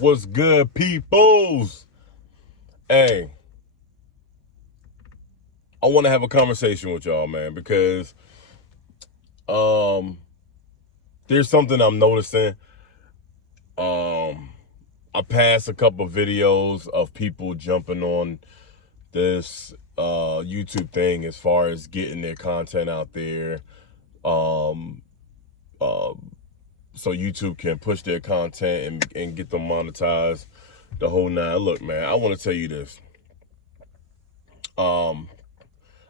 What's good, peoples? Hey, I want to have a conversation with y'all, man, because um there's something I'm noticing. I passed a couple of videos of people jumping on this YouTube thing as far as getting their content out there. Um uh, so YouTube can push their content and get them monetized, the whole nine. Look, man, I want to tell you this. Um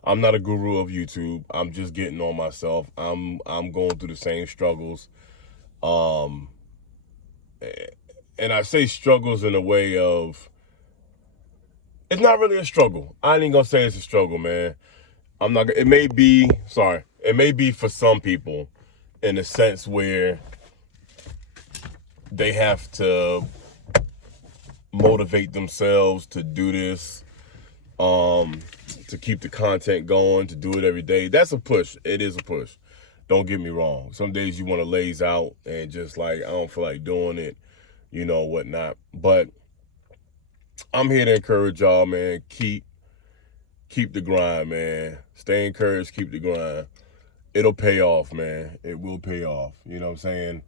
I'm not a guru of YouTube. I'm just getting on myself. I'm going through the same struggles. Um and I say struggles in a way of, it's not really a struggle. I ain't gonna say it's a struggle, man. I'm not, it may be, sorry, it may be for some people in a sense where they have to motivate themselves to do this, to keep the content going, to do it every day. That's a push. It is a push. Don't get me wrong. Some days you want to laze out and just like, I don't feel like doing it, whatnot. But I'm here to encourage y'all, man. Keep the grind, man. Stay encouraged, keep the grind. It'll pay off, man. It will pay off. You know what I'm saying?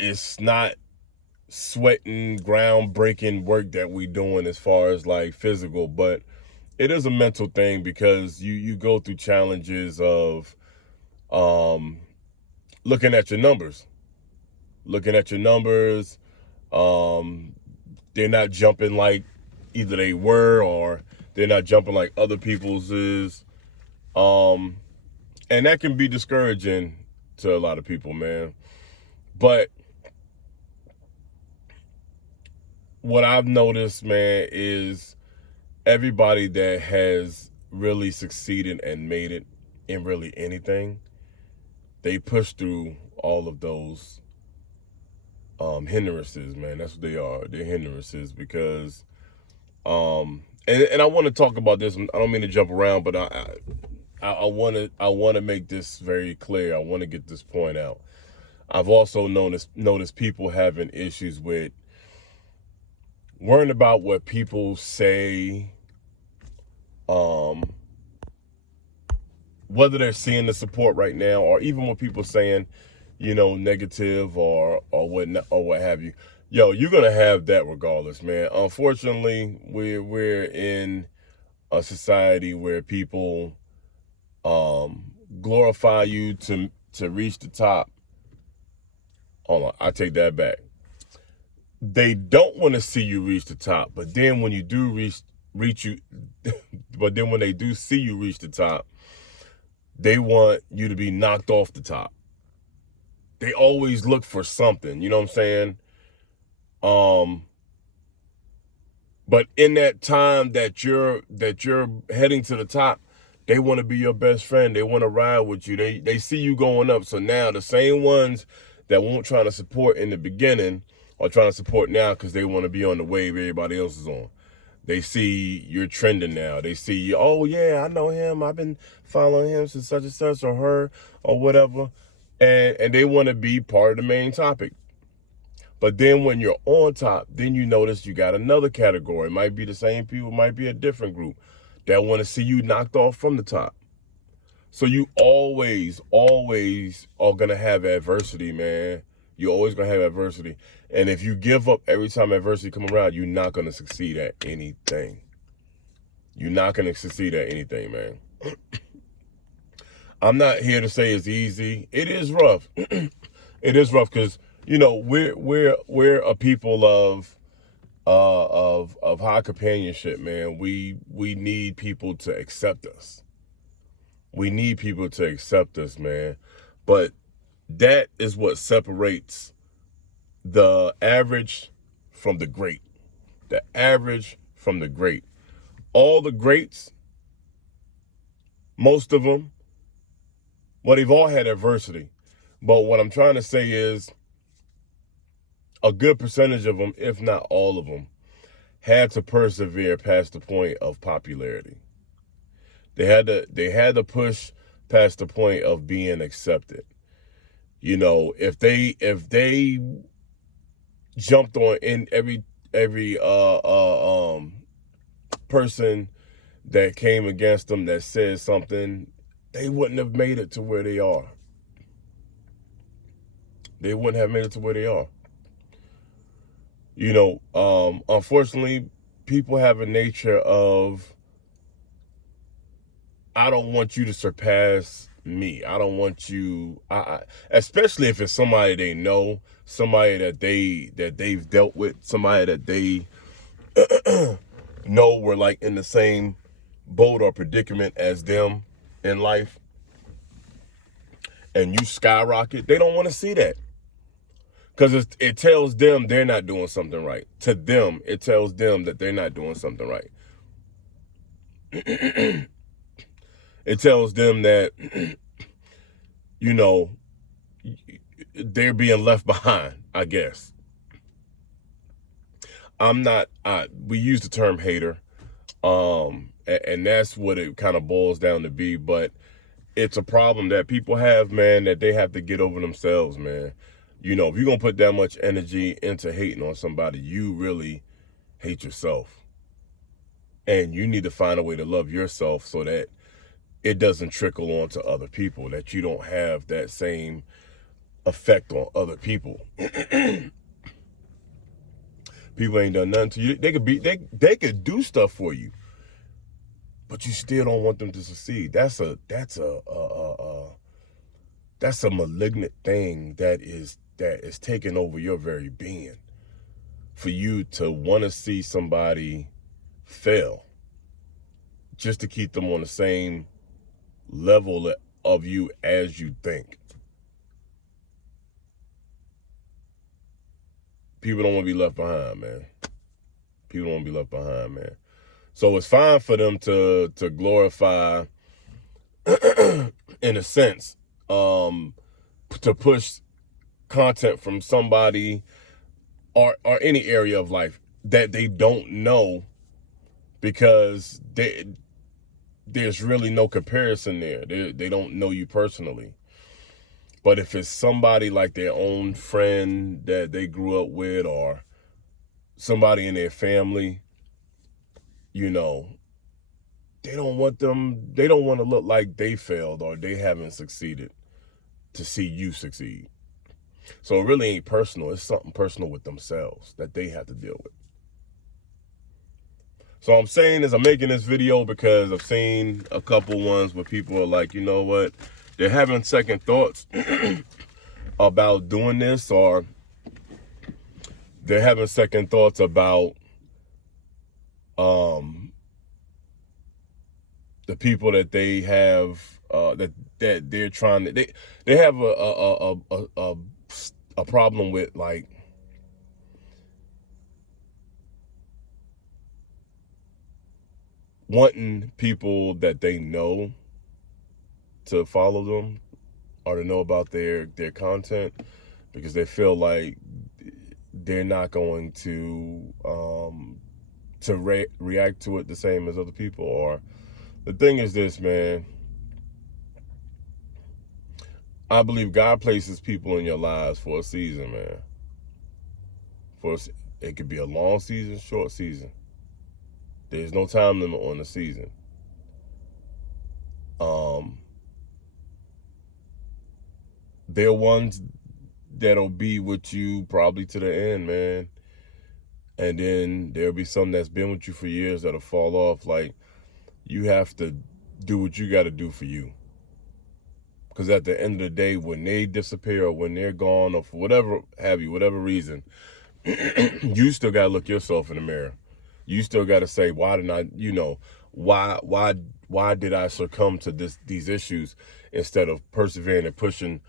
It's not sweating, groundbreaking work that we doing as far as like physical, but it is a mental thing because you go through challenges of looking at your numbers. They're not jumping like either they were or they're not jumping like other people's is. And that can be discouraging to a lot of people, man. But what I've noticed, man, is everybody that has really succeeded and made it in really anything, they push through all of those hindrances, man. That's what they are. They're hindrances because and I want to talk about this. I don't mean to jump around, but I want to make this very clear. I want to get this point out. I've also noticed people having issues with worrying about what people say, whether they're seeing the support right now, or even what people saying, negative or what have you. Yo, you're gonna have that regardless, man. Unfortunately, we're in a society where people glorify you to reach the top. Hold on, I take that back. They don't want to see you reach the top, but then when you do reach you, but then when they do see you reach the top, they want you to be knocked off the top. They always look for something, you know what I'm saying? But in that time that you're heading to the top, they want to be your best friend. They want to ride with you. They see you going up. So now the same ones that won't try to support in the beginning are trying to support now because they want to be on the wave everybody else is on. They see you're trending now. They see, oh yeah, I know him. I've been following him since such and such or her or whatever. And they want to be part of the main topic. But then when you're on top, then you notice you got another category. It might be the same people, might be a different group that want to see you knocked off from the top. So you always are going to have adversity, man. You're always going to have adversity. And if you give up every time adversity come around, you're not going to succeed at anything. You're not going to succeed at anything, man. I'm not here to say it's easy. It is rough. It is rough because, we're a people of high companionship, man. We need people to accept us. We need people to accept us, man. But that is what separates the average from the great. The average from the great. All the greats, most of them, well, they've all had adversity. But what I'm trying to say is a good percentage of them, if not all of them, had to persevere past the point of popularity. They had to push past the point of being accepted. If they jumped on in every person that came against them, that said something, they wouldn't have made it to where they are. They wouldn't have made it to where they are. You know, unfortunately, people have a nature of, I don't want you to surpass me. I don't want you, especially if it's somebody they know, somebody that they've dealt with, somebody that they know were like in the same boat or predicament as them in life, and you skyrocket. They don't want to see that, because it tells them they're not doing something right. To them, it tells them that they're not doing something right. It tells them that, you know, they're being left behind, I guess. I'm not, we use the term hater, and that's what it kind of boils down to be, but it's a problem that people have, man, that they have to get over themselves, man. You know, if you're going to put that much energy into hating on somebody, you really hate yourself. And you need to find a way to love yourself so that it doesn't trickle on to other people, that you don't have that same effect on other people. People ain't done nothing to you. They could do stuff for you, but you still don't want them to succeed. That's a malignant thing that is taking over your very being. For you to want to see somebody fail just to keep them on the same level of you as you think. People don't want to be left behind, man. People don't want to be left behind, man. So it's fine for them to glorify, in a sense, to push content from somebody or any area of life that they don't know, because there's really no comparison there. They don't know you personally. But if it's somebody like their own friend that they grew up with, or somebody in their family, you know, they don't want to look like they failed or they haven't succeeded to see you succeed. So it really ain't personal. It's something personal with themselves that they have to deal with. So I'm saying is, I'm making this video because I've seen a couple ones where people are like, you know what, they're having second thoughts about doing this, or they're having second thoughts about the people that they have, that they're trying to, they have a problem with, like, wanting people that they know to follow them or to know about their content, because they feel like they're not going to react to it the same as other people. Or the thing is this, man, I believe God places people in your lives for a season, man. It could be a long season, short season. There's no time limit on the season. They're ones that'll be with you probably to the end, man. And then there'll be some that's been with you for years that'll fall off. Like, you have to do what you got to do for you. Because at the end of the day, when they disappear or when they're gone, or for whatever reason, you still got to look yourself in the mirror. You still got to say, why did I, why did I succumb to these issues instead of persevering and pushing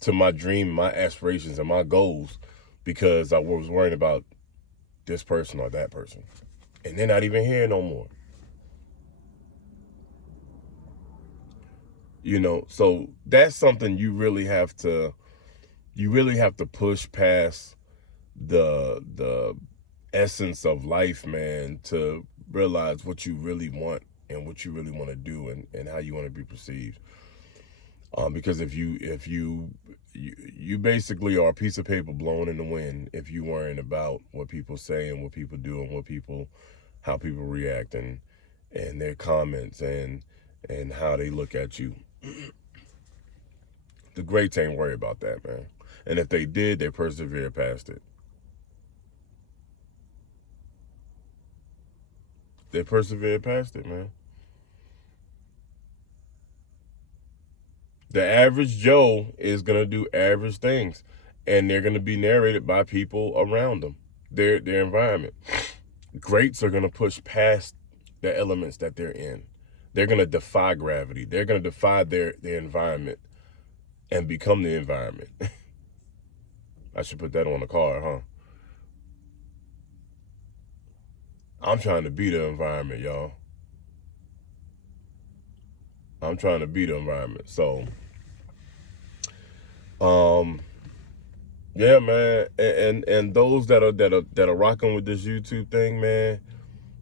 to my dream, my aspirations, and my goals, because I was worrying about this person or that person, and they're not even here no more. So that's something you really have to push past the essence of life, man, to realize what you really want and what you really want to do, and how you want to be perceived. Because if you basically are a piece of paper blown in the wind if you worrying about what people say and what people do and how people react and their comments and how they look at you. The greats ain't worry about that, man. And if they did, they persevered past it. They persevered past it, man. The average Joe is gonna do average things, and they're gonna be narrated by people around them, their environment. Greats are gonna push past the elements that they're in. They're gonna defy gravity. They're gonna defy their environment and become the environment. I should put that on a card, huh? I'm trying to be the environment, y'all. I'm trying to be the environment. So, um, yeah, man, and those that are rocking with this YouTube thing, man,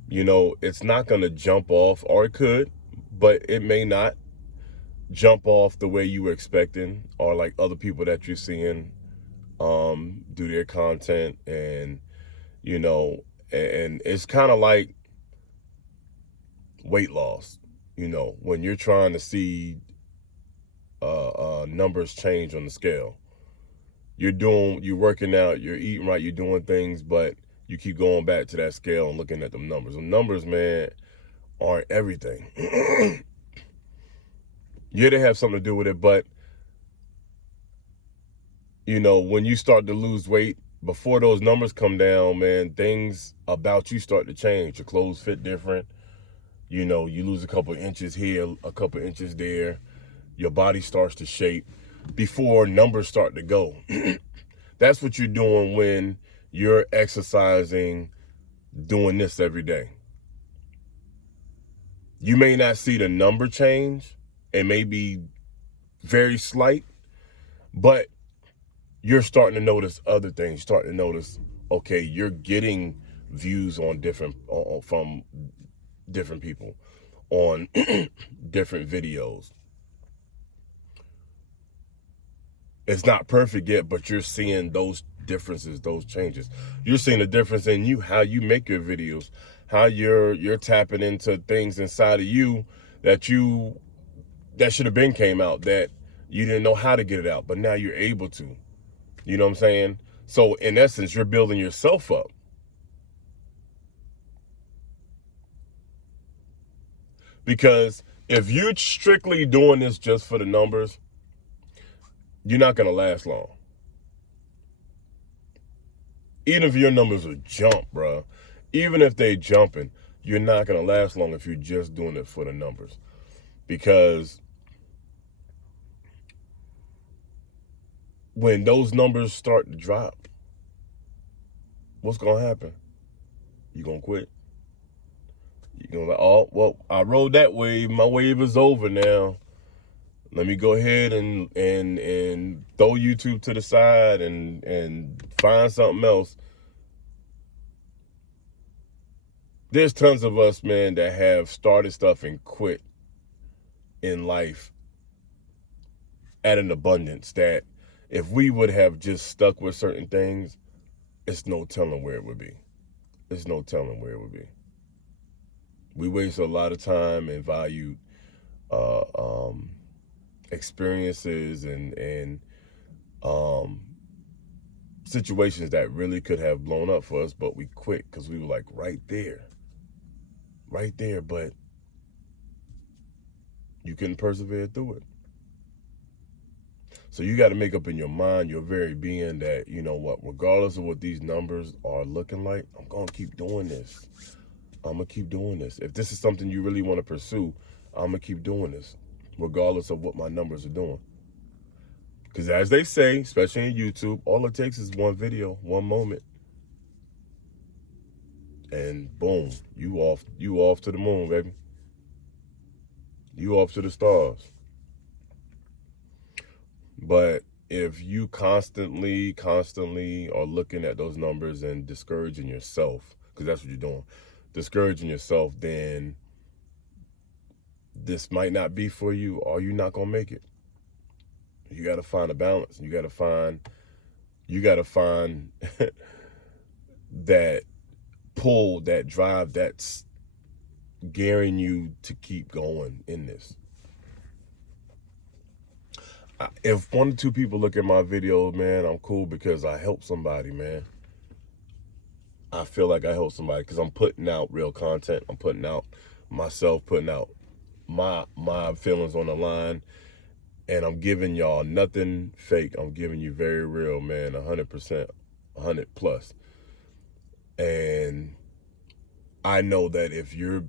you know, it's not gonna jump off, or it could, but it may not jump off the way you were expecting, or like other people that you're seeing do their content, and you know, and it's kind of like weight loss. You know, when you're trying to see numbers change on the scale, you're working out, you're eating right, you're doing things, but you keep going back to that scale and looking at them numbers. The numbers, man, aren't everything. Yeah, they have something to do with it, but you know, when you start to lose weight, before those numbers come down, man, things about you start to change. Your clothes fit different. You know, you lose a couple of inches here, a couple of inches there. Your body starts to shape before numbers start to go. That's what you're doing when you're exercising, doing this every day. You may not see the number change. It may be very slight, but you're starting to notice other things. Starting to notice, okay, you're getting views on from different people on different videos. It's not perfect yet, but you're seeing those differences, those changes. You're seeing the difference in you, how you make your videos, how you're tapping into things inside of you that should have been came out, that you didn't know how to get it out, but now you're able to. You know what I'm saying? So in essence, you're building yourself up. Because if you're strictly doing this just for the numbers, you're not going to last long. Even if your numbers are jump, bro, even if they jumping, you're not going to last long if you're just doing it for the numbers. Because when those numbers start to drop, what's going to happen? You're going to quit. You're going to like, oh, well, I rode that wave. My wave is over now. Let me go ahead and throw YouTube to the side and find something else. There's tons of us, man, that have started stuff and quit in life at an abundance that if we would have just stuck with certain things, it's no telling where it would be. It's no telling where it would be. We waste a lot of time and valued experiences and situations that really could have blown up for us, but we quit because we were like right there, but you couldn't persevere through it. So you got to make up in your mind, your very being, that, you know what, regardless of what these numbers are looking like, I'm going to keep doing this. I'm going to keep doing this. If this is something you really want to pursue, I'm going to keep doing this, regardless of what my numbers are doing. Because as they say, especially in YouTube, all it takes is one video, one moment. And boom, you off to the moon, baby. You off to the stars. But if you constantly are looking at those numbers and discouraging yourself, because that's what you're doing, discouraging yourself, then this might not be for you, or you're not going to make it. You got to find a balance. You got to find that pull, that drive that's gearing you to keep going in this. If one or two people look at my video, man, I'm cool because I help somebody, man. I feel like I help somebody because I'm putting out real content. I'm putting out myself, putting out my feelings on the line, and I'm giving y'all nothing fake. I'm giving you very real, man, 100%, 100 plus. And I know that if you're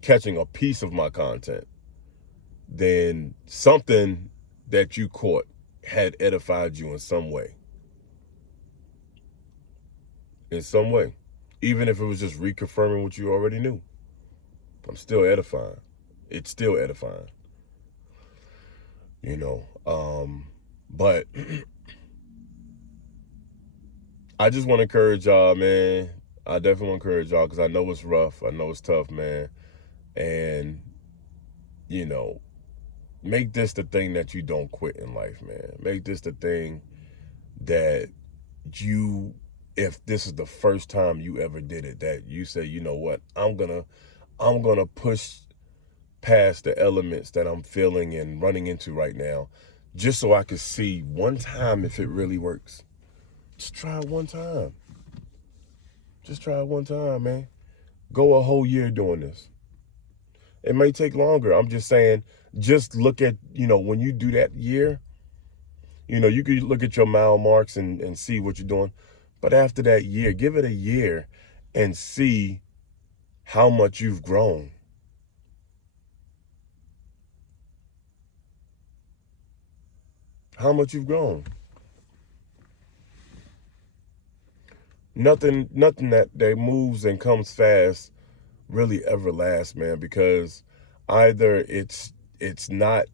catching a piece of my content, then something that you caught had edified you in some way. In some way. Even if it was just reconfirming what you already knew. I'm still edifying. It's still edifying. You know. But I just want to encourage y'all, man. I definitely want to encourage y'all because I know it's rough. I know it's tough, man. And, you know, make this the thing that you don't quit in life, man. Make this the thing that you, if this is the first time you ever did it, that you say, you know what, I'm gonna push past the elements that I'm feeling and running into right now, just so I can see one time if it really works. Just try it one time. Just try it one time, man. Go a whole year doing this. It may take longer. I'm just saying, just look at, when you do that year, you could look at your mile marks and see what you're doing. But after that year, give it a year and see how much you've grown. How much you've grown. Nothing that moves and comes fast really ever lasts, man, because either it's not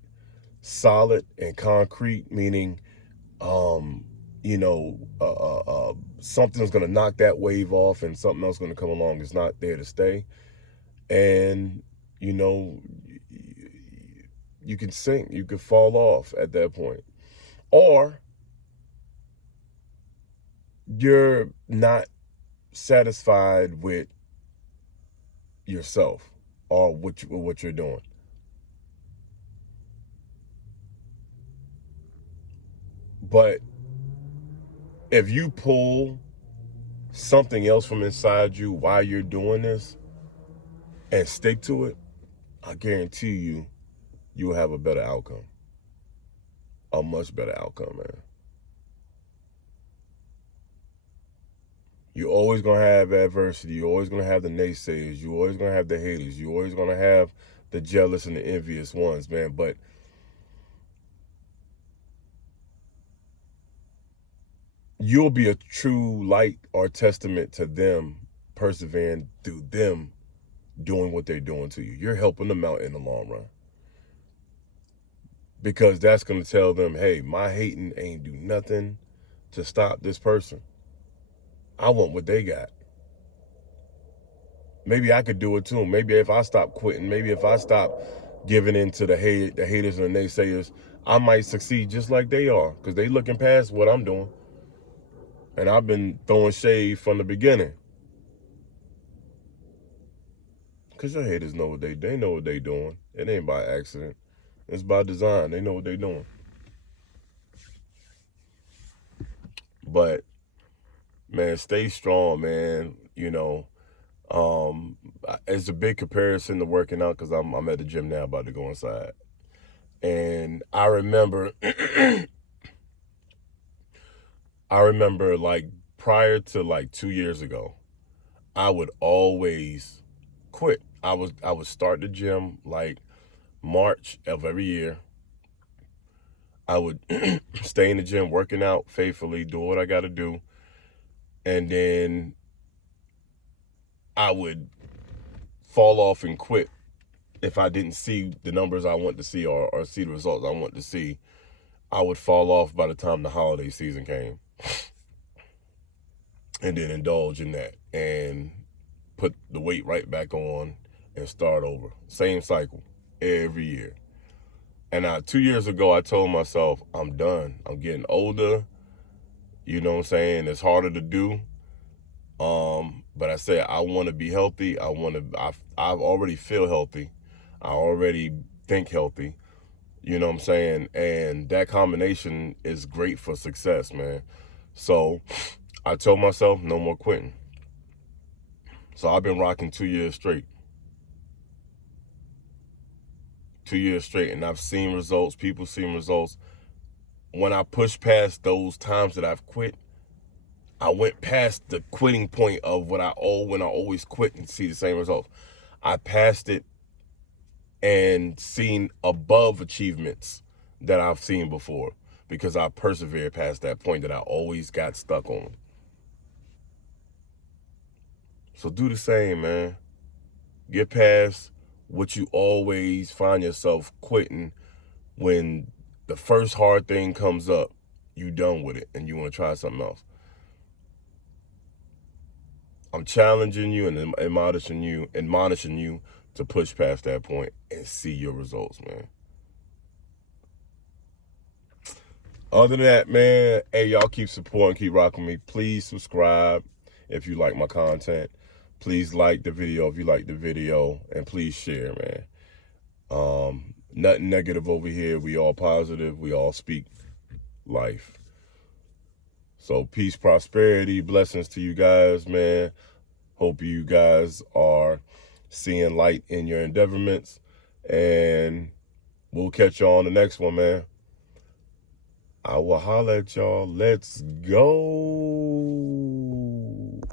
solid and concrete, meaning something's going to knock that wave off and something else going to come along. It's not there to stay. And, you can sink, you could fall off at that point. Or you're not satisfied with yourself or what you're doing. But if you pull something else from inside you while you're doing this and stick to it, I guarantee you will have a better outcome. A much better outcome, man. You're always going to have adversity. You're always going to have the naysayers. You're always going to have the haters. You're always going to have the jealous and the envious ones, man. But you'll be a true light or testament to them, persevering through them doing what they're doing to you. You're helping them out in the long run. Because that's going to tell them, hey, my hating ain't do nothing to stop this person. I want what they got. Maybe I could do it too. Maybe if I stop quitting, maybe if I stop giving in to the haters and the naysayers, I might succeed just like they are, because they looking past what I'm doing. And I've been throwing shade from the beginning. Because your haters know what they know what they doing. It ain't by accident. It's by design. They know what they doing. But, man, stay strong, man. It's a big comparison to working out because I'm at the gym now, about to go inside. And I remember, like prior to like 2 years ago, I would always quit. I would start the gym like March of every year. I would stay in the gym, working out faithfully, do what I got to do. And then I would fall off and quit if I didn't see the numbers I want to see or see the results I want to see. I would fall off by the time the holiday season came. And then indulge in that and put the weight right back on and start over. Same cycle every year. And 2 years ago, I told myself, I'm done. I'm getting older. You know what I'm saying? It's harder to do. But I said, I want to be healthy. I've already feel healthy. I already think healthy. You know what I'm saying? And that combination is great for success, man. So I told myself, no more quitting. So I've been rocking 2 years straight. 2 years straight. And I've seen results. People seen results. When I push past those times that I've quit, I went past the quitting point of when I always quit and see the same results. I passed it and seen above achievements that I've seen before because I persevered past that point that I always got stuck on. So do the same, man. Get past what you always find yourself quitting when the first hard thing comes up. You done with it and you want to try something else. I'm challenging you and admonishing you to push past that point and see your results, man. Other than that, man, hey, y'all keep supporting, keep rocking me. Please subscribe if you like my content. Please like the video if you like the video, and please share, man. Nothing negative over here. We all positive. We all speak life. So peace, prosperity, blessings to you guys, man. Hope you guys are seeing light in your endeavorments, and we'll catch y'all on the next one, man. I will holler at y'all. Let's go.